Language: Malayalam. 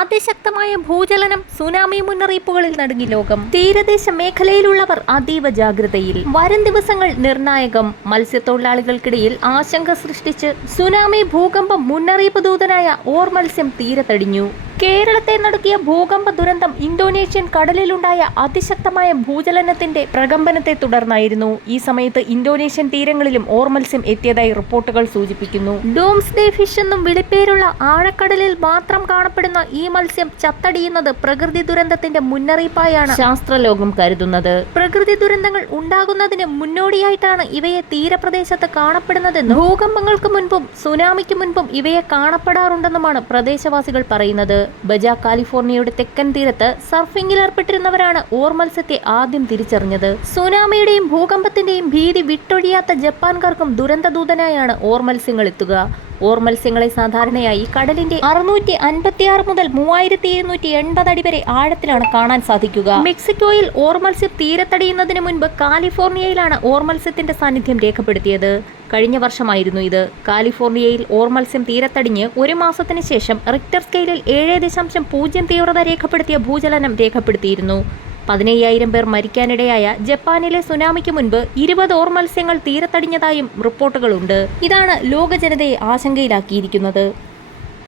അതിശക്തമായ ഭൂചലനം സുനാമി മുന്നറിയിപ്പുകളിൽ നടുങ്ങി ലോകം. തീരദേശ മേഖലയിലുള്ളവർ അതീവ ജാഗ്രതയിൽ. വരും ദിവസങ്ങൾ നിർണായകം. മത്സ്യത്തൊഴിലാളികൾക്കിടയിൽ ആശങ്ക സൃഷ്ടിച്ച് സുനാമി ഭൂകമ്പം മുന്നറിയിപ്പ് ദൂതനായ ഓർ മത്സ്യം തീരത്തടിഞ്ഞു കേരളത്തെ നടുക്കിയ ഭൂകമ്പ ദുരന്തം ഇന്തോനേഷ്യൻ കടലിലുണ്ടായ അതിശക്തമായ ഭൂചലനത്തിന്റെ പ്രകമ്പനത്തെ തുടർന്നായിരുന്നു. ഈ സമയത്ത് ഇന്തോനേഷ്യൻ തീരങ്ങളിലും ഓർമത്സ്യം എത്തിയതായി റിപ്പോർട്ടുകൾ സൂചിപ്പിക്കുന്നു. ഡോംസ് ഡേ ഫിഷ് എന്നും വിളിപ്പേരുള്ള ആഴക്കടലിൽ മാത്രം കാണപ്പെടുന്ന ഈ മത്സ്യം ചത്തടിയുന്നത് പ്രകൃതി ദുരന്തത്തിന്റെ മുന്നറിയിപ്പായാണ് ശാസ്ത്രലോകം കരുതുന്നത്. പ്രകൃതി ദുരന്തങ്ങൾ ഉണ്ടാകുന്നതിന് മുന്നോടിയായിട്ടാണ് ഇവയെ തീരപ്രദേശത്ത് കാണപ്പെടുന്നതെന്നും ഭൂകമ്പങ്ങൾക്ക് മുൻപും സുനാമിക്ക് മുൻപും ഇവയെ കാണപ്പെടാറുണ്ടെന്നുമാണ് പ്രദേശവാസികൾ പറയുന്നത്. ബജ കാലിഫോർണിയയുടെ തെക്കൻ തീരത്ത് സർഫിംഗിൽ ഏർപ്പെട്ടിരുന്നവരാണ് ഓർ മത്സ്യത്തെ ആദ്യം തിരിച്ചറിഞ്ഞത്. സുനാമിയുടെയും ഭൂകമ്പത്തിന്റെയും ഭീതി വിട്ടൊഴിയാത്ത ജപ്പാൻകാർക്കും ദുരന്തദൂതനായാണ് ഓർ മത്സ്യങ്ങൾ എത്തുക. ഓർ മത്സ്യങ്ങളെ സാധാരണയായി കടലിന്റെ അറുന്നൂറ്റി അൻപത്തിയാറ് മുതൽ മൂവായിരത്തി ഇരുന്നൂറ്റി എൺപത് അടി വരെ ആഴത്തിലാണ് കാണാൻ സാധിക്കുക. മെക്സിക്കോയിൽ ഓർ മത്സ്യം തീരത്തടിയുന്നതിന് മുൻപ് കാലിഫോർണിയയിലാണ് ഓർ മത്സ്യത്തിന്റെ സാന്നിധ്യം രേഖപ്പെടുത്തിയത്. കഴിഞ്ഞ വർഷമായിരുന്നു ഇത്. കാലിഫോർണിയയിൽ ഓർ മത്സ്യം തീരത്തടിഞ്ഞ് ഒരു മാസത്തിന് ശേഷം റിക്ടർ സ്കെയിലിൽ ഏഴ് ദശാംശം പൂജ്യം തീവ്രത രേഖപ്പെടുത്തിയ ഭൂചലനം രേഖപ്പെടുത്തിയിരുന്നു. പതിനയ്യായിരം പേർ മരിക്കാനിടയായ ജപ്പാനിലെ സുനാമിക്ക് മുൻപ് ഇരുപത് ഓർ മത്സ്യങ്ങൾ തീരത്തടിഞ്ഞതായും റിപ്പോർട്ടുകളുണ്ട്. ഇതാണ് ലോക ജനതയെ ആശങ്കയിലാക്കിയിരിക്കുന്നത്.